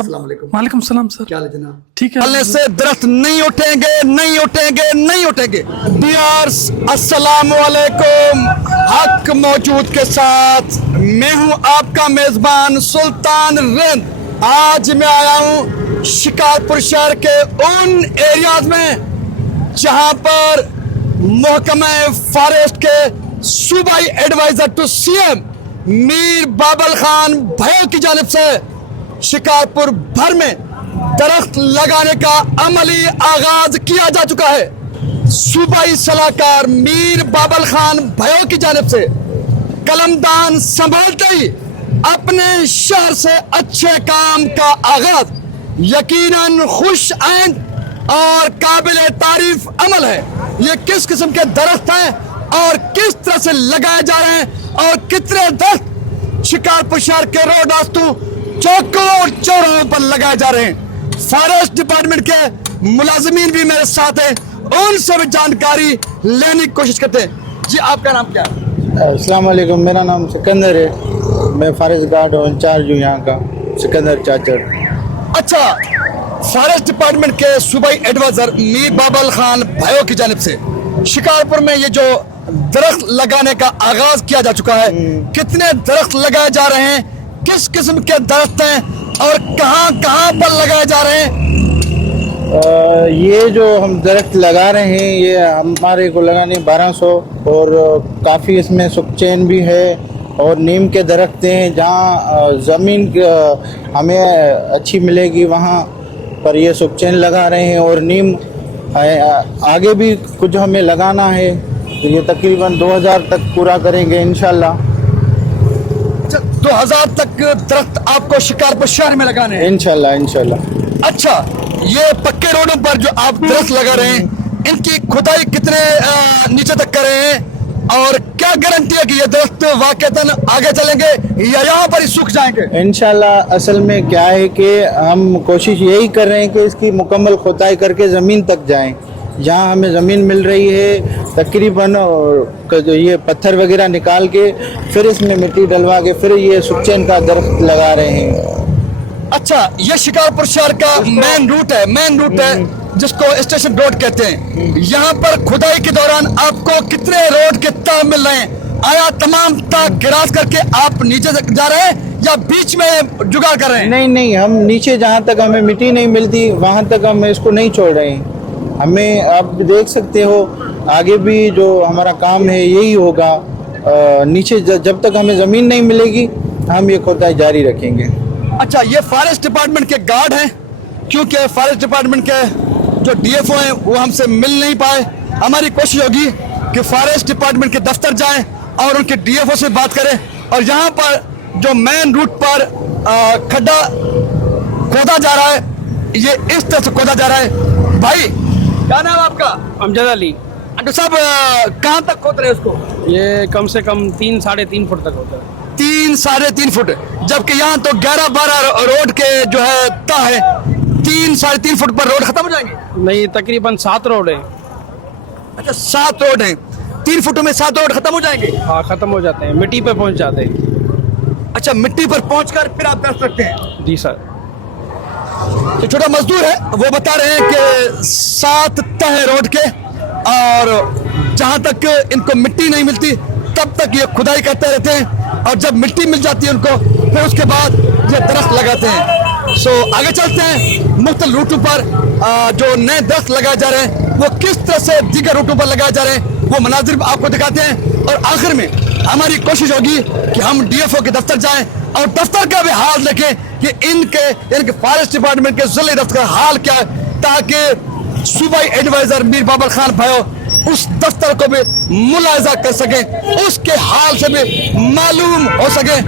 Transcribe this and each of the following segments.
अस्सलाम वालेकुम। वालेकुम सलाम सर। क्या हाल है जनाब? ठीक है। अल्लाह से दरख्त नहीं उठेंगे, नहीं उठेंगे, नहीं उठेंगे। डियर्स, अस्सलाम वालेकुम। हक मौजूद के साथ मैं हूं आपका मेजबान सुल्तान रिंद। आज मैं आया हूं शिकारपुर शहर के उन एरियाज में जहां पर महकमा फॉरेस्ट के सूबाई adviser to CM Mir Babar Khan भैया की जानिब से शिकारपुर भर में दरख्त लगाने का अमली आगाज किया जा चुका है। सूबाई सलाहकार मीर बाबल खान भैया की जानिब से कलमदान संभालते ही अपने शहर से अच्छे काम का आगाज यकीनन खुश आइंद और काबिल तारीफ अमल है। ये किस किस्म के दरख्त हैं और किस तरह से लगाए जा रहे हैं और कितने दरख्त शिकारपुर शहर के रोड रास्तों चौकों और चौराहों पर लगाए जा रहे हैं। फॉरेस्ट डिपार्टमेंट के मुलाजिमीन भी मेरे साथ हैं, उनसे भी जानकारी लेने की कोशिश करते हैं। जी, आपका नाम क्या है? अस्सलाम वालेकुम, मेरा नाम सिकंदर है। मैं फॉरेस्ट गार्ड हूँ, इंचार्ज हूँ यहाँ का, सिकंदर चाचर। अच्छा, फॉरेस्ट डिपार्टमेंट के सूबाई एडवाइजर मीर बाबल खान भाइयों की जानिब से शिकारपुर में ये जो दरख्त लगाने का आगाज किया जा चुका है, कितने दरख्त लगाए जा रहे हैं, किस किस्म के दरख्त हैं और कहाँ कहाँ पर लगाए जा रहे हैं? ये जो हम दरख्त लगा रहे हैं ये हमारे को लगाने 1200 और काफ़ी इसमें सुखचैन भी है और नीम के दरख्त हैं। जहाँ ज़मीन हमें अच्छी मिलेगी वहाँ पर ये सुखचैन लगा रहे हैं और नीम आगे भी कुछ हमें लगाना है, तो ये तकरीबन 2000 तक पूरा करेंगे इंशाल्लाह। 2000 तक दरख्त आपको शिकारपुर शहर में लगाने हैं इंशाल्लाह इंशाल्लाह। अच्छा, ये पक्के रोडों पर जो आप दरख्त लगा रहे हैं, इनकी खुदाई कितने नीचे तक कर रहे हैं और क्या गारंटी है कि ये दरख्त वाकईतन आगे चलेंगे या यहाँ पर ही सूख जाएंगे? इंशाल्लाह असल में क्या है कि हम कोशिश यही कर रहे हैं कि इसकी मुकम्मल खुदाई करके ज़मीन तक जाएं। जहाँ हमें ज़मीन मिल रही है तकरीबन जो ये पत्थर वगैरह निकाल के फिर इसमें मिट्टी डलवा के फिर ये सुखचैन का दरख्त लगा रहे हैं। अच्छा, ये शिकारपुर शहर का मेन रूट है जिसको स्टेशन रोड कहते हैं। यहाँ पर खुदाई के दौरान आपको कितने रोड के तार मिल रहे हैं? आया तमाम तार गिरास करके आप नीचे तक जा रहे हैं या बीच में जुगाड़ कर रहे हैं? नहीं, हम नीचे जहाँ तक हमें मिट्टी नहीं मिलती वहाँ तक हम इसको नहीं छोड़ रहे हैं। हमें आप देख सकते हो आगे भी जो हमारा काम है यही होगा। नीचे जब तक हमें ज़मीन नहीं मिलेगी हम ये खुदाई जारी रखेंगे। अच्छा, ये फॉरेस्ट डिपार्टमेंट के गार्ड हैं, क्योंकि फॉरेस्ट डिपार्टमेंट के जो डीएफओ हैं वो हमसे मिल नहीं पाए। हमारी कोशिश होगी कि फॉरेस्ट डिपार्टमेंट के दफ्तर जाएं और उनके डीएफओ से बात करें और यहाँ पर जो मेन रूट पर खड्डा खोदा जा रहा है, ये इस तरह से खोदा जा रहा है। भाई, क्या नाम आपका? अमजद अली। डॉक्टर साहब, कहाँ तक खोद रहे हैं उसको? ये कम से कम 3-3.5 फुट तक होता है। 3-3.5 फुट, जबकि यहाँ तो 11-12 रोड के जो है ता है। 3-3.5 फुट पर रोड खत्म हो जाएंगे? नहीं, तकरीबन 7 रोड है। अच्छा, 7 रोड हैं, 3 फुटों में 7 रोड खत्म हो जाएंगे? हाँ, खत्म हो जाते हैं, मिट्टी पे पहुंच जाते हैं। अच्छा, मिट्टी पर पहुंचकर फिर आप दर्द रखते हैं? जी सर। जो छोटा मजदूर है वो बता रहे हैं कि 7 तह रोड के और जहां तक इनको मिट्टी नहीं मिलती तब तक ये खुदाई करते रहते हैं और जब मिट्टी मिल जाती है उनको फिर उसके बाद ये दरख्त लगाते हैं। सो आगे चलते हैं, मुख्तलिफ रूटों पर जो नए दरख्त लगाए जा रहे हैं वो किस तरह से दीगर रूटों पर लगाए जा रहे हैं वो मनाजिर आपको दिखाते हैं और आखिर में हमारी कोशिश होगी कि हम डीएफओ के दफ्तर जाएं और दफ्तर का भी हाल देखें कि इनके फॉरेस्ट डिपार्टमेंट के जिले दफ्तर का हाल क्या है, ताकि सूबाई एडवाइजर मीर बाबल खान भाइयों उस दफ्तर को भी मुलाहिजा कर सके, उसके हाल से भी मालूम हो सके।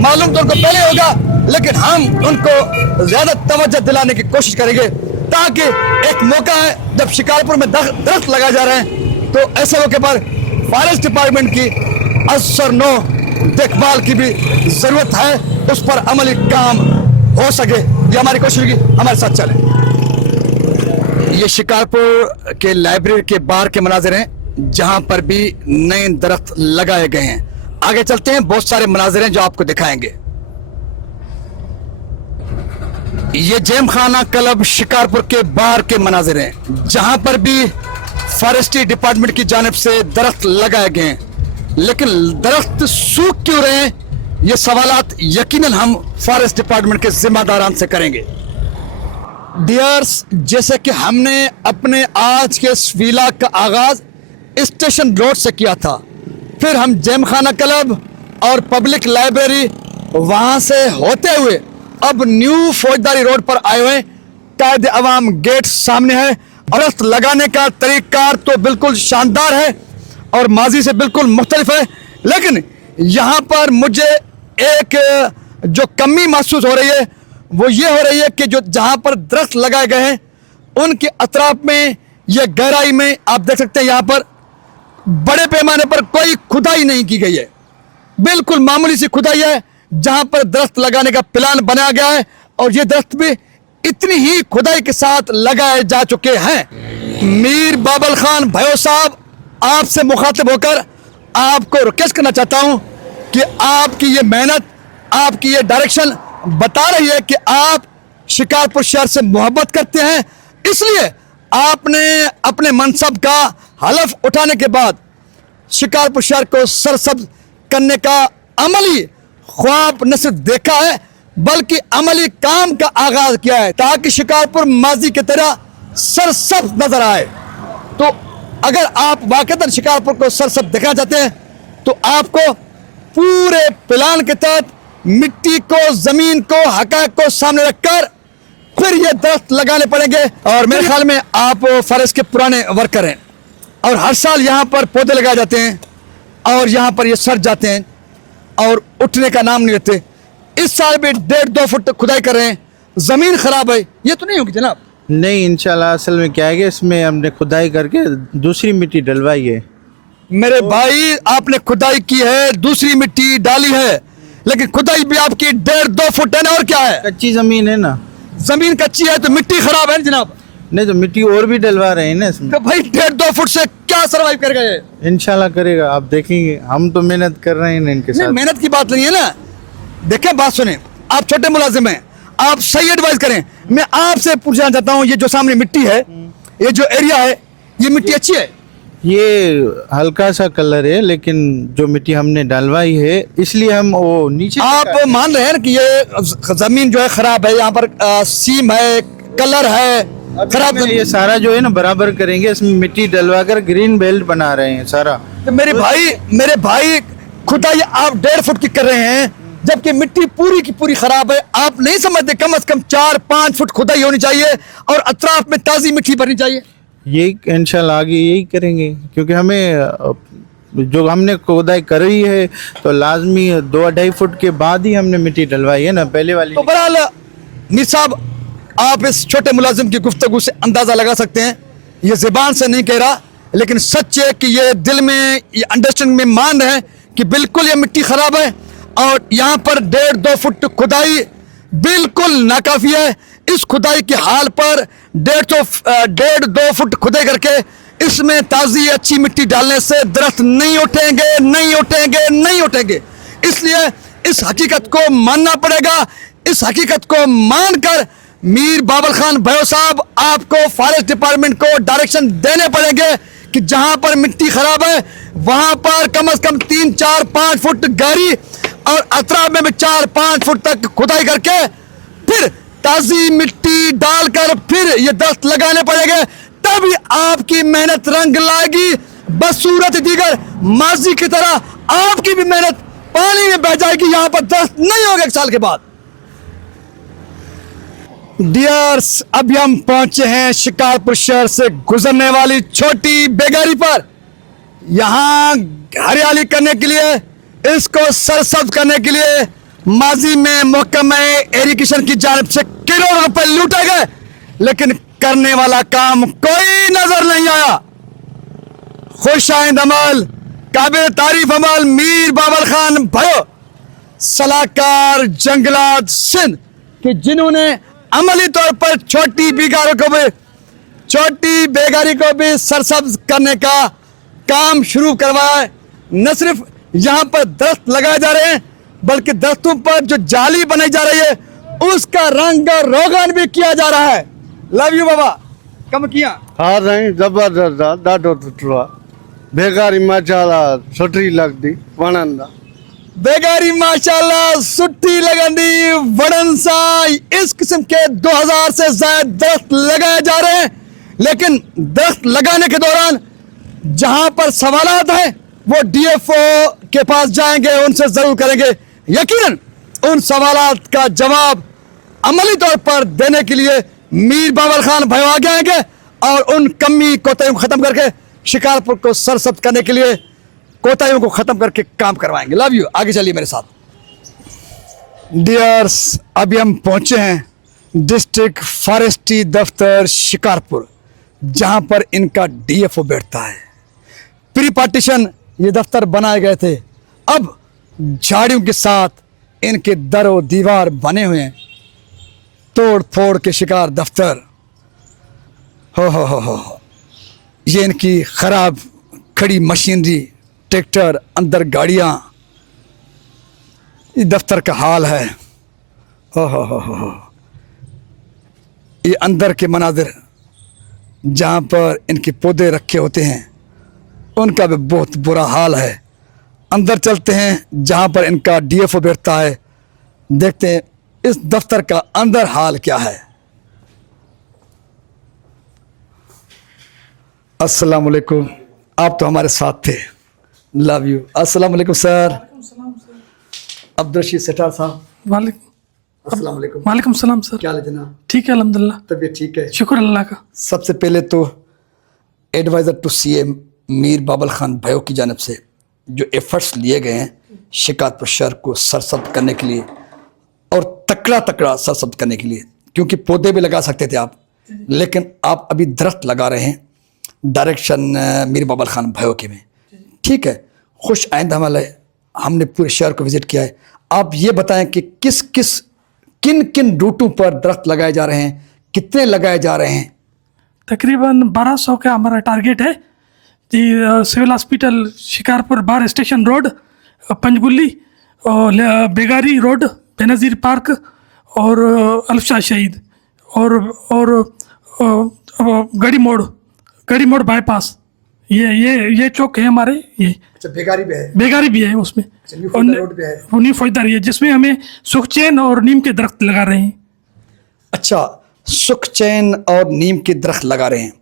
मालूम तो उनको पहले होगा लेकिन हम उनको ज्यादा तवज्जो दिलाने की कोशिश करेंगे ताकि एक मौका है जब शिकारपुर में दरख्त लगाए जा रहे हैं तो ऐसे मौके पर फॉरेस्ट डिपार्टमेंट की असर नो देखभाल की भी जरूरत है, उस पर अमली काम हो सके। ये हमारी कोशिश होगी, हमारे साथ चले। ये शिकारपुर के लाइब्रेरी के बाहर के मनाजिर हैं जहां पर भी नए दरख्त लगाए गए हैं। आगे चलते हैं, बहुत सारे मनाजिर हैं जो आपको दिखाएंगे। یہ جیم خانہ کلب شکارپور کے باہر کے مناظر ہیں جہاں پر بھی فارسٹری ڈپارٹمنٹ کی جانب سے درخت لگائے گئے ہیں, لیکن درخت سوکھ کیوں رہے ہیں یہ سوالات یقیناً ہم فارسٹ ڈپارٹمنٹ کے ذمہ داران سے کریں گے. ڈیئرس, جیسے کہ ہم نے اپنے آج کے اس ویلاگ کا آغاز اسٹیشن روڈ سے کیا تھا, پھر ہم جیم خانہ کلب اور پبلک لائبریری وہاں سے ہوتے ہوئے اب نیو فوجداری روڈ پر آئے ہوئے. قائد عوام گیٹ سامنے ہے. درخت لگانے کا طریقہ کار تو بالکل شاندار ہے اور ماضی سے بالکل مختلف ہے, لیکن یہاں پر مجھے ایک جو کمی محسوس ہو رہی ہے وہ یہ ہو رہی ہے کہ جو جہاں پر درخت لگائے گئے ہیں ان کے اطراف میں یہ گہرائی میں آپ دیکھ سکتے ہیں یہاں پر بڑے پیمانے پر کوئی کھدائی نہیں کی گئی ہے, بالکل معمولی سی کھدائی ہے جہاں پر درخت لگانے کا پلان بنایا گیا ہے اور یہ درخت بھی اتنی ہی کھدائی کے ساتھ لگائے جا چکے ہیں. میر بابل خان بھائیو صاحب, آپ سے مخاطب ہو کر آپ کو ریکویسٹ کرنا چاہتا ہوں کہ آپ کی یہ محنت, آپ کی یہ ڈائریکشن بتا رہی ہے کہ آپ شکارپور شہر سے محبت کرتے ہیں, اس لیے آپ نے اپنے منصب کا حلف اٹھانے کے بعد شکارپور شہر کو سرسبز کرنے کا عملی خواب نہ صرف دیکھا ہے بلکہ عملی کام کا آغاز کیا ہے تاکہ شکارپور ماضی کی طرح سرسبز نظر آئے. تو اگر آپ واقعتاً شکارپور کو سرسبز دیکھنا چاہتے ہیں تو آپ کو پورے پلان کے تحت مٹی کو, زمین کو, حقائق کو سامنے رکھ کر پھر یہ درخت لگانے پڑیں گے. اور میرے خیال میں آپ فارسٹ کے پرانے ورکر ہیں اور ہر سال یہاں پر پودے لگائے جاتے ہیں اور یہاں پر یہ سڑ جاتے ہیں اور اٹھنے کا نام نہیں لیتے. اس سال بھی 1.5-2 فٹ کھدائی کر رہے ہیں, زمین خراب ہے, یہ تو نہیں ہوگی جناب؟ نہیں, انشاءاللہ اصل میں کیا ہے کہ اس میں ہم نے کھدائی کر کے دوسری مٹی ڈلوائی ہے. میرے بھائی, آپ نے کھدائی کی ہے, دوسری مٹی ڈالی ہے, لیکن کھدائی بھی آپ کی 1.5-2 فٹ ہے نا, اور کیا ہے؟ کچی زمین ہے نا. زمین کچی ہے تو مٹی خراب ہے جناب. نہیں تو مٹی اور بھی ڈلوا رہے ہیں نا اس میں. تو بھائی 1.5-2 فٹ سے کیا سروائیو کر گئے؟ انشاءاللہ کرے گا, آپ دیکھیں گے. ہم تو محنت کر رہے ہیں ان کے ساتھ. محنت کی بات نہیں ہے نا. دیکھیں بات سنیں, آپ چھوٹے ملازم ہیں, آپ صحیح ایڈوائز کریں. میں آپ سے پوچھنا چاہتا ہوں, یہ جو سامنے مٹی ہے, یہ جو ایریا ہے, یہ مٹی اچھی ہے؟ یہ ہلکا سا کلر ہے, لیکن جو مٹی ہم نے ڈالوائی ہے اس لیے ہم وہ نیچے. آپ مان رہے ہیں کہ یہ زمین جو ہے خراب ہے, یہاں پر سیم ہے, کلر ہے خراب. یہ سارا جو ہے نا برابر کریں گے, اس میں مٹی ڈلوا کر گرین بیلٹ بنا رہے ہیں سارا. میرے بھائی کھدائی آپ 1.5 فٹ کی کر رہے ہیں جبکہ مٹی پوری کی پوری خراب ہے. آپ نہیں سمجھتے کم از کم 4-5 فٹ کھدائی ہونی چاہیے اور اطراف میں تازی مٹی بھرنی چاہیے؟ یہی انشاءاللہ آگے یہی کریں گے, کیونکہ ہمیں جو ہم نے کھدائی کری ہے تو لازمی 2-2.5 فٹ کے بعد ہی ہم نے مٹی ڈلوائی ہے نا, پہلے والی. تو بہرحال میر صاحب, آپ اس چھوٹے ملازم کی گفتگو سے اندازہ لگا سکتے ہیں, یہ زبان سے نہیں کہہ رہا لیکن سچ ہے کہ یہ دل میں, یہ انڈرسٹینڈ میں مان رہے ہیں کہ بالکل یہ مٹی خراب ہے اور یہاں پر 1.5-2 فٹ کھدائی بالکل ناکافی ہے. اس کھدائی کے حال پر 1.5-2 فٹ کھدائی کر کے اس میں تازی اچھی مٹی ڈالنے سے درخت نہیں اٹھیں گے, نہیں اٹھیں گے, نہیں اٹھیں گے. اس لیے اس حقیقت کو ماننا پڑے گا. اس حقیقت کو مان کر میر بابل خان بھائیو صاحب, آپ کو فارسٹ ڈپارٹمنٹ کو ڈائریکشن دینے پڑیں گے کہ جہاں پر مٹی خراب ہے وہاں پر کم از کم 3-4-5 فٹ گہری اور اطراف میں بھی 4-5 فٹ تک کھدائی کر کے پھر تازی مٹی ڈال کر پھر یہ درخت لگانے پڑیں گے, تبھی آپ کی محنت رنگ لائے گی. بصورت دیگر ماضی کی طرح آپ کی بھی محنت پانی میں بہ جائے گی, یہاں پر درخت نہیں ہوگا 1 سال کے بعد. ڈیئرس, ابھی ہم پہنچے ہیں شکارپور شہر سے گزرنے والی چھوٹی بیگاری پر. یہاں ہریالی کرنے کے لیے, اس کو سرسبز کرنے کے لیے ماضی میں محکمہ ایریگیشن کی جانب سے کروڑوں روپے لوٹے گئے, لیکن کرنے والا کام کوئی نظر نہیں آیا. خوش آئند عمل, قابل تعریف عمل میر بابل خان بھائیو, صلاحکار جنگلات سندھ, کہ جنہوں نے عملی طور پر چھوٹی بیگاری کو بھی سرسبز کرنے کا کام شروع کروایا ہے. نہ صرف یہاں پر درخت لگائے جا رہے ہیں بلکہ درختوں پر جو جالی بنائی جا رہی ہے उसका रंग रोगन भी किया जा रहा है। लव यू बाबा। कम किया हाँ नहीं जबरदस्त आहे, ॾाढो सुठो आहे। बेगारी माशाल्लाह सुठी लॻंदी वणंदा। बेगारी माशाल्लाह सुट्टी लगंदी वड़न सा। इस किस्म के 2000 से ज्यादा दरख्त लगाए जा रहे हैं, लेकिन दरख्त लगाने के दौरान जहां पर सवालात हैं वो डीएफओ के पास जाएंगे, उनसे जरूर करेंगे। यकीनन उन सवालात का जवाब अमली तौर पर देने के लिए मीर बाबर खान भाई आगे आएंगे और उन कमी कोताहियों को खत्म करके शिकारपुर को सरसब्ज करने के लिए कोताहियों को खत्म करके काम करवाएंगे। Love you. आगे चलिए मेरे साथ। डियर्स, अभी हम पहुंचे हैं डिस्ट्रिक्ट फॉरेस्ट्री दफ्तर शिकारपुर, जहां पर इनका डीएफओ बैठता है। प्री पार्टीशन ये दफ्तर बनाए गए थे, अब झाड़ियों के साथ इनके दरो दीवार बने हुए हैं। तोड़ फोड़ के शिकार दफ्तर, हो ये इनकी खराब खड़ी मशीनरी, ट्रैक्टर, अंदर गाड़ियां, ये दफ्तर का हाल है। हो ये अंदर के मनाजिर जहां पर इनके पौधे रखे होते हैं उनका भी बहुत बुरा हाल है। अंदर चलते हैं जहां पर इनका डीएफओ बैठता है, देखते हैं इस दफ्तर का अंदर हाल क्या है। अस्सलाम वालेकुम, आप तो हमारे साथ थे। Love you. अस्सलाम वालेकुम सर। अब्दुल रशीद सेठार साहब। अस्सलाम वालेकुम। वालेकुम सलाम सर। क्या हाल है जनाब? ठीक है अल्हम्दुलिल्लाह, तबीयत ठीक है? शुक्र अल्लाह का। सबसे पहले तो advisor to CM Mir Babar Khan भाइयों की जानब से जो एफर्ट्स लिए गए हैं शिकारपुर शहर को सरसब्ज करने के लिए और तकड़ा सरसब्ज करने के लिए, क्योंकि पौधे भी लगा सकते थे आप, लेकिन आप अभी दरख्त लगा रहे हैं डायरेक्शन मीर बाबर खान भाइयों के में। ठीक है, खुश आइंद हमने पूरे शहर को विज़िट किया है। आप ये बताएं कि किन किन रूटों पर दरख्त लगाए जा रहे हैं, कितने लगाए जा रहे हैं? तकरीबन 1200 का हमारा टारगेट है जी। सिविल हॉस्पिटल शिकारपुर बार स्टेशन रोड, पंजगुल्ली और बेगारी रोड, बेनज़ीर पार्क और अल्फशाह शहीद और गड़ी मोड़ बाईपास, ये चौक है हमारे। ये अच्छा, बेगारी भी है उसमें, रोड पे है। न्यू फौजदारी है, जिसमें हमें सुखचैन और नीम के दरख्त लगा रहे हैं। अच्छा, सुखचैन और नीम के दरख्त लगा रहे हैं,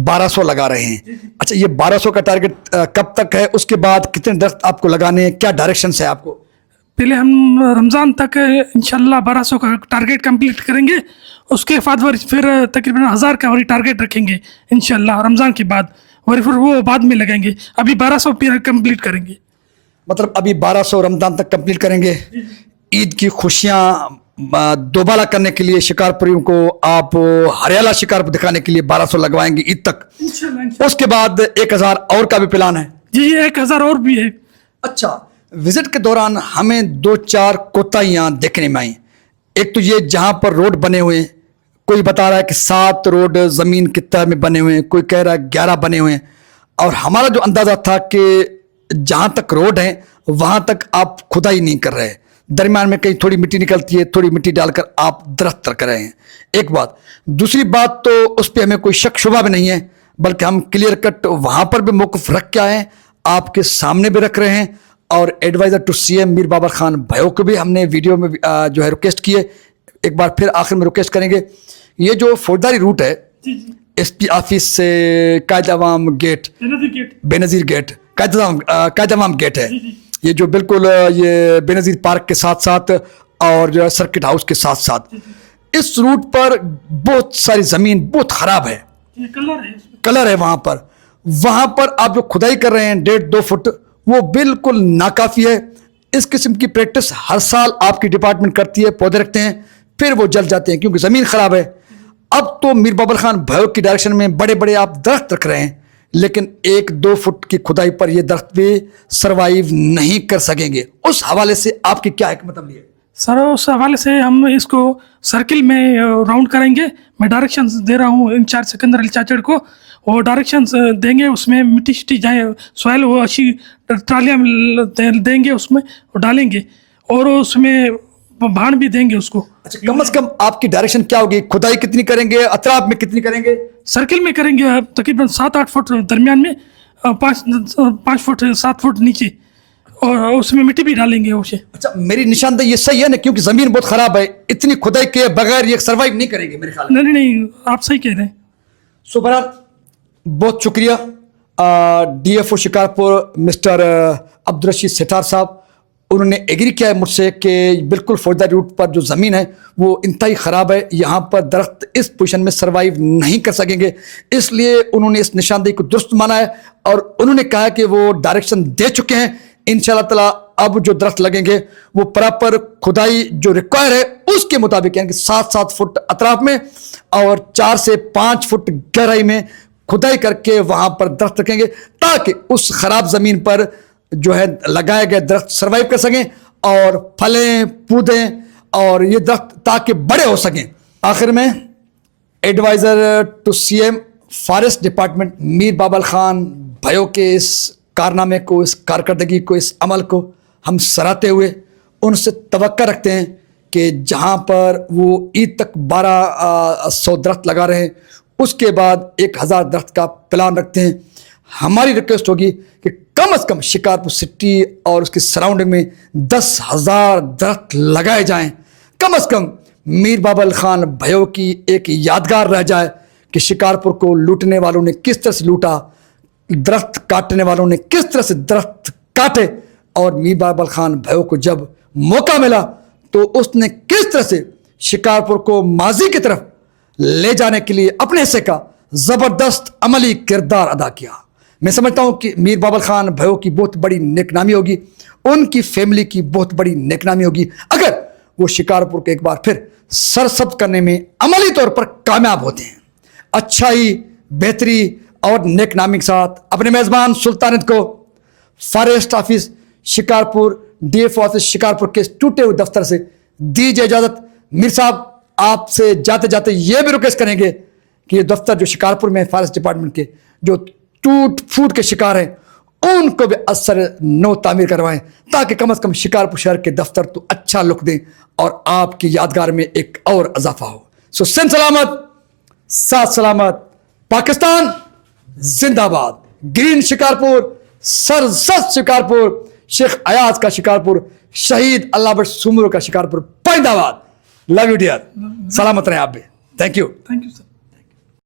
1200 लगा रहे हैं। अच्छा, ये 1200 का टारगेट कब तक है? उसके बाद कितने दरख्त आपको लगाने हैं? क्या डायरेक्शन है आपको? पहले हम रमज़ान तक इंशाल्लाह 1200 का टारगेट कंप्लीट करेंगे, उसके बाद फिर तकरीबन 1000 का वही टारगेट रखेंगे इंशाल्लाह रमज़ान के बाद, और फिर वो बाद में लगाएंगे। अभी 1200 कंप्लीट करेंगे, मतलब अभी 1200 रमज़ान तक कंप्लीट करेंगे। ईद की खुशियाँ दोबारा करने के लिए शिकारपुरियों को आप हरियाला शिकारपुर दिखाने के लिए 1200 लगवाएंगे ईद तक। इंशाल्लाह। उसके बाद 1000 और का भी प्लान है? जी, 1000 और भी है। अच्छा, विजिट के दौरान हमें 2-4 कोताहियाँ देखने में आई। एक तो ये जहाँ पर रोड बने हुए हैं, कोई बता रहा है कि 7 रोड ज़मीन की तह में बने हुए हैं, कोई कह रहा है 11 बने हुए हैं, और हमारा जो अंदाज़ा था कि जहाँ तक रोड है वहाँ तक आप खुदाई नहीं कर रहे, दरमियान में कहीं थोड़ी मिट्टी निकलती है, थोड़ी मिट्टी डालकर आप दरख्त रख रहे हैं। एक बात। दूसरी बात तो उस पर हमें कोई शक शुबा भी नहीं है, बल्कि हम क्लियर कट वहाँ पर भी मौक़िफ़ रख के आए हैं, आपके सामने भी रख रहे हैं। और advisor to CM Mir Babar Khan भाइयों को भी हमने वीडियो में जो है रिक्वेस्ट की है। एक बार फिर आखिर में रिक्वेस्ट करेंगे, ये जो फौजदारी रूट है एसपी ऑफिस से कायद-ए-आवाम गेट, बेनज़ीर गेट, कायद-ए-आवाम गेट है, ये जो बिल्कुल ये बेनज़ीर पार्क के साथ साथ और जो है सर्किट हाउस के साथ साथ, इस रूट पर बहुत सारी ज़मीन बहुत ख़राब है, कलर है वहाँ पर आप जो खुदाई कर रहे हैं 1.5-2 फुट, वो बिल्कुल नाकाफ़ी है। इस किस्म की प्रैक्टिस हर साल आपकी डिपार्टमेंट करती है, पौधे रखते हैं फिर वो जल जाते हैं क्योंकि ज़मीन ख़राब है। अब तो मीर बाबर खान भाइयों की डायरेक्शन में बड़े बड़े आप दरख्त रख रहे हैं, लेकिन 1-2 फुट की खुदाई पर ये दरख्त भी सरवाइव नहीं कर सकेंगे। उस हवाले से आपकी क्या हिकमत अमली है? सर, उस हवाले से हम इसको सर्किल में राउंड करेंगे। मैं डायरेक्शंस दे रहा हूँ इंचार्ज सिकंदर चाचड़ को, वो डायरेक्शंस देंगे, उसमें मिट्टी जाए सॉइल वो अच्छी ट्रालियाँ देंगे, उसमें वो डालेंगे और उसमें भाड़ भी देंगे उसको। अच्छा, कम से कम आपकी डायरेक्शन क्या होगी? खुदाई कितनी करेंगे, अतराफ में कितनी करेंगे? सर्किल में करेंगे तकरीबन 7-8 फुट दरमियान में, 5 फुट 7 फुट नीचे, और उसमें मिट्टी भी डालेंगे उसे। अच्छा, मेरी निशानदेही ये सही है ना? क्योंकि जमीन बहुत खराब है, इतनी खुदाई के बगैर ये सर्वाइव नहीं करेंगे मेरे ख्याल में। नहीं, आप सही कह रहे हैं। सो बहरहाल बहुत शुक्रिया DFO शिकारपुर मिस्टर अब्दुल रशीद सेठार साहब। उन्होंने एग्री किया है मुझसे कि बिल्कुल फौजदारी रूट पर जो ज़मीन है वो इंतहाई ख़राब है, यहाँ पर दरख्त इस पोजीशन में सर्वाइव नहीं कर सकेंगे, इसलिए उन्होंने इस निशानदेही को दुरुस्त माना है और उन्होंने कहा कि वो डायरेक्शन दे चुके हैं। इंशाल्लाह ताला अब जो दरख्त लगेंगे वो प्रॉपर खुदाई जो रिक्वायर है उसके मुताबिक, यानी कि 7-7 फुट अतराफ में और 4 से 5 फुट गहराई में खुदाई करके वहाँ पर दरख्त रखेंगे, ताकि उस ख़राब ज़मीन पर जो है लगाए गए दरख्त सर्वाइव कर सकें और फलें फूदें और ये दरख्त ताकि बड़े हो सकें। आखिर में advisor to CM forest department Mir Babar Khan भाइयों के इस कारनामे को, इस कारकर्दगी को, इस अमल को हम सराहते हुए उनसे तवक्का रखते हैं कि जहाँ पर वो ईद तक 1200 दरख्त लगा रहे हैं, उसके बाद 1000 दरख्त का प्लान रखते हैं। हमारी रिक्वेस्ट होगी कि कम से कम शिकारपुर सिटी और उसकी सराउंडिंग में 10,000 दरख्त लगाए जाएं। कम से कम मीर बाबल खान भाइयों की एक यादगार रह जाए कि शिकारपुर को लूटने वालों ने किस तरह से लूटा, दरख्त काटने वालों ने किस तरह से दरख्त काटे, और मीर बाबल खान भाइयों को जब मौका मिला तो उसने किस तरह से शिकारपुर को माजी की तरफ ले जाने के लिए अपने हिस्से का ज़बरदस्त अमली किरदार अदा किया। मैं समझता हूँ कि मीर बाबल खान भाइयों की बहुत बड़ी नेकनामी होगी, उनकी फैमिली की बहुत बड़ी नेकनामी होगी अगर वो शिकारपुर को एक बार फिर सरसब्ज करने में अमली तौर पर कामयाब होते हैं। अच्छाई, बेहतरी और नेकनामी के साथ अपने मेज़बान सुल्तानत को forest office Shikarpur, DFO office Shikarpur के टूटे हुए दफ्तर से दीजिए इजाज़त। मीर साहब, आपसे जाते जाते ये भी रिक्वेस्ट करेंगे कि ये दफ्तर जो शिकारपुर में फॉरेस्ट डिपार्टमेंट के जो टूट फूट के शिकार हैं उनको भी असर नो तामीर करवाएं, ताकि कम से कम शिकारपुर शहर के दफ्तर तो अच्छा लुक दें और आपकी यादगार में एक और इजाफा हो। सो सिंध सलामत, साथ सलामत, पाकिस्तान जिंदाबाद। ग्रीन शिकारपुर, सरसब्ज शिकारपुर, शेख अयाज का शिकारपुर, शहीद अल्लाह बख्श सुमरो का शिकारपुर, पैदाबाद। लव यू डियर, सलामत रहें आप भी। Thank you sir.